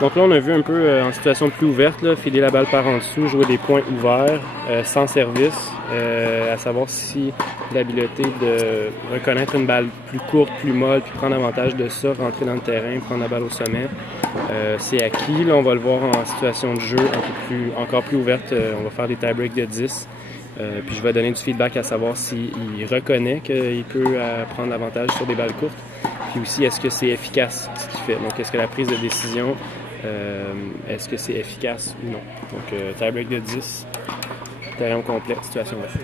Donc là, on a vu un peu en situation plus ouverte, là, filer la balle par en dessous, jouer des points ouverts, sans service, à savoir si l'habileté de reconnaître une balle plus courte, plus molle, puis prendre avantage de ça, rentrer dans le terrain, prendre la balle au sommet, c'est acquis. Là, on va le voir en situation de jeu encore plus ouverte. On va faire des tie-breaks de 10. Puis je vais donner du feedback à savoir s'il reconnaît qu'il peut prendre l'avantage sur des balles courtes. Puis aussi, est-ce que c'est efficace ce qu'il fait? Donc, est-ce que la prise de décision, est-ce que c'est efficace ou non? Donc, tie-break de 10, terrain au complet, situation ouverte.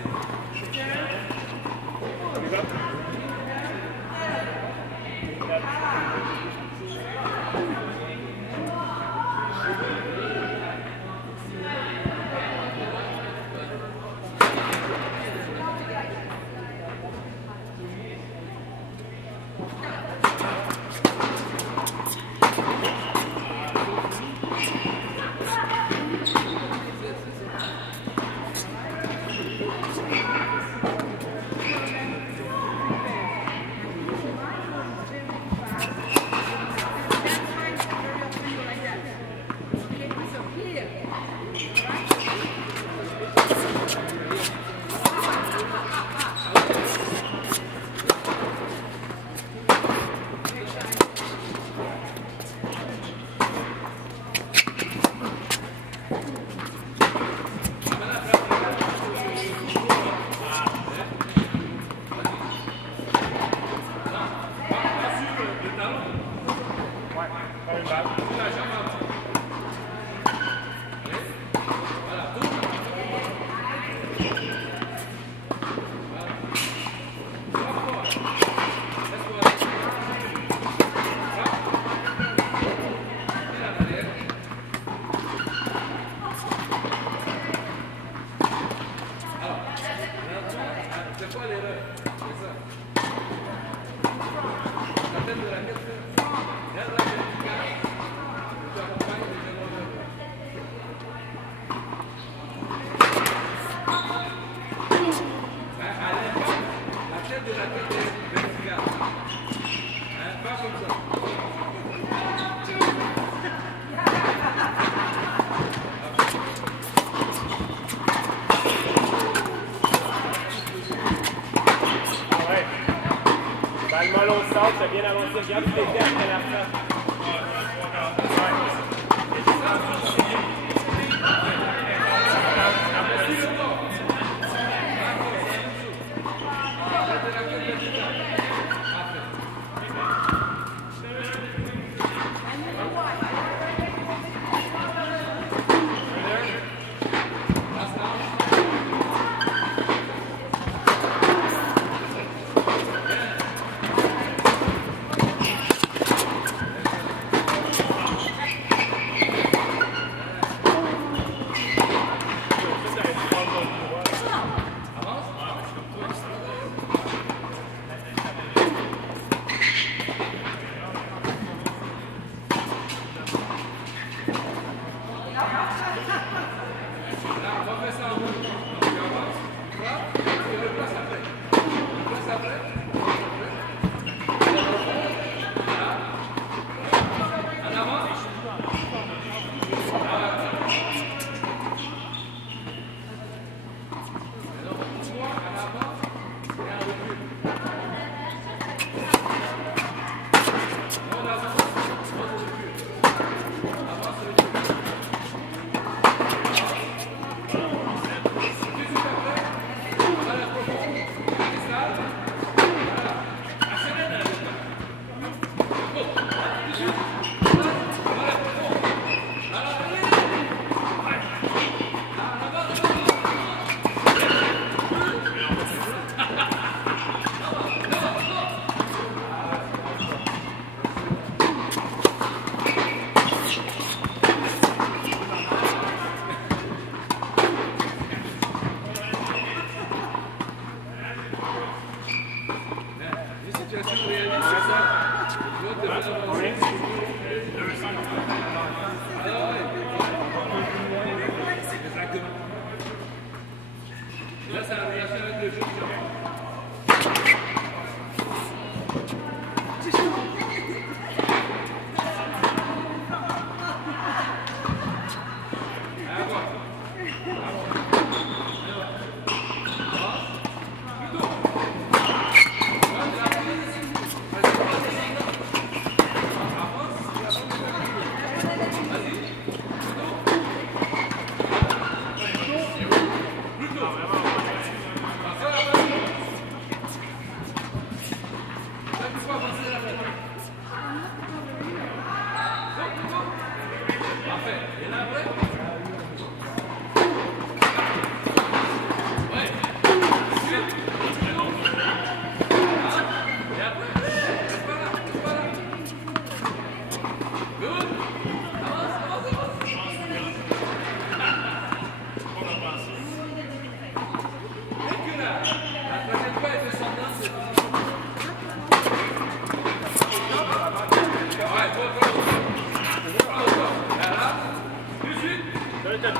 T'as bien avancé, regarde tes pertes à la fin.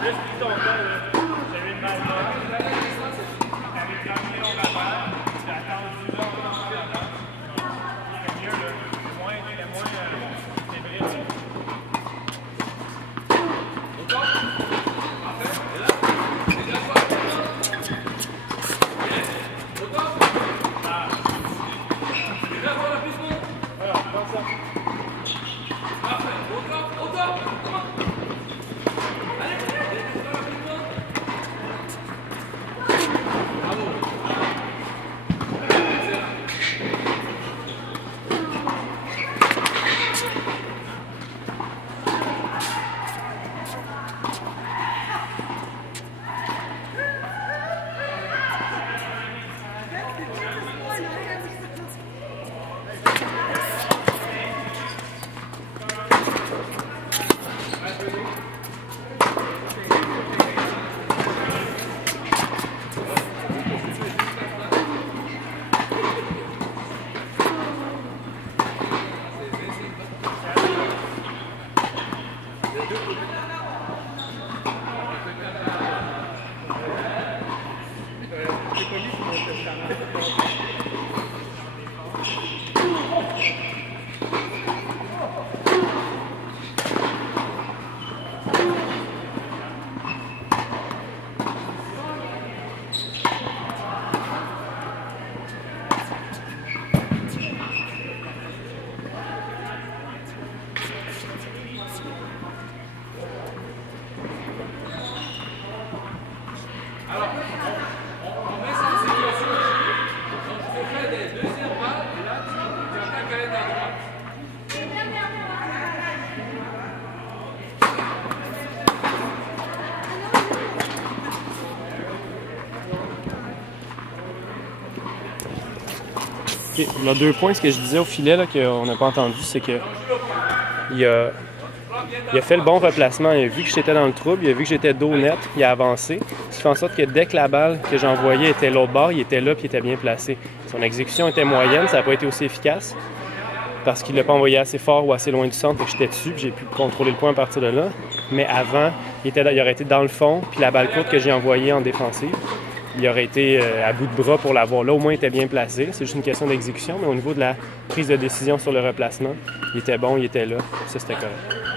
juste pris ton temps, là. J'avais une balle là. T'avais terminé ton affaire. T'as attendu là, c'est mieux, là. C'est moins débris, là. Okay. Il y a 2 points. Ce que je disais au filet qu'on n'a pas entendu, c'est que il a fait le bon replacement. Il a vu que j'étais dans le trouble, il a vu que j'étais dos net, il a avancé. Ce qui fait en sorte que dès que la balle que j'envoyais était l'autre bord, il était là et il était bien placé. Son exécution était moyenne, ça n'a pas été aussi efficace parce qu'il ne l'a pas envoyé assez fort ou assez loin du centre et que j'étais dessus, puis j'ai pu contrôler le point à partir de là. Mais avant, il aurait été dans le fond, puis la balle courte que j'ai envoyée en défensive, il aurait été à bout de bras pour l'avoir. Là, au moins, il était bien placé. C'est juste une question d'exécution, mais au niveau de la prise de décision sur le replacement, il était bon, il était là. Ça, c'était correct.